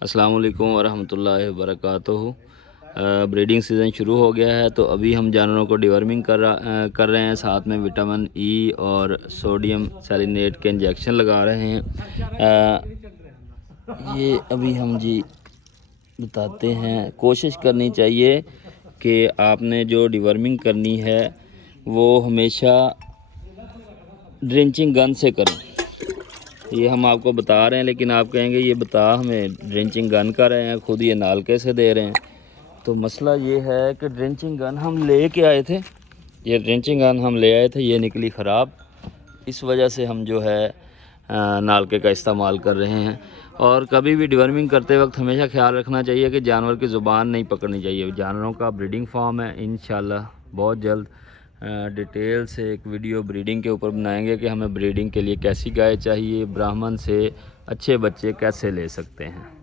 अस्सलाम वालेकुम वरहमतुल्लाहि वबरकातुहू। ब्रीडिंग सीज़न शुरू हो गया है, तो अभी हम जानवरों को डिवर्मिंग कर रहे हैं। साथ में विटामिन ई और सोडियम सैलिनेट के इंजेक्शन लगा रहे हैं। ये अभी हम जी बताते हैं। कोशिश करनी चाहिए कि आपने जो डिवर्मिंग करनी है वो हमेशा ड्रेंचिंग गन से करें। ये हम आपको बता रहे हैं, लेकिन आप कहेंगे ये बता हमें ड्रेंचिंग गन कर रहे हैं, खुद ये नालके से दे रहे हैं। तो मसला ये है कि ड्रेंचिंग गन हम ले के आए थे, ये ड्रेंचिंग गन हम ले आए थे, ये निकली ख़राब। इस वजह से हम जो है नालके का इस्तेमाल कर रहे हैं। और कभी भी डिवर्मिंग करते वक्त हमेशा ख्याल रखना चाहिए कि जानवर की ज़ुबान नहीं पकड़नी चाहिए। जानवरों का ब्रीडिंग फार्म है, इंशाल्लाह बहुत जल्द डिटेल से एक वीडियो ब्रीडिंग के ऊपर बनाएंगे कि हमें ब्रीडिंग के लिए कैसी गाय चाहिए, ब्राह्मण से अच्छे बच्चे कैसे ले सकते हैं।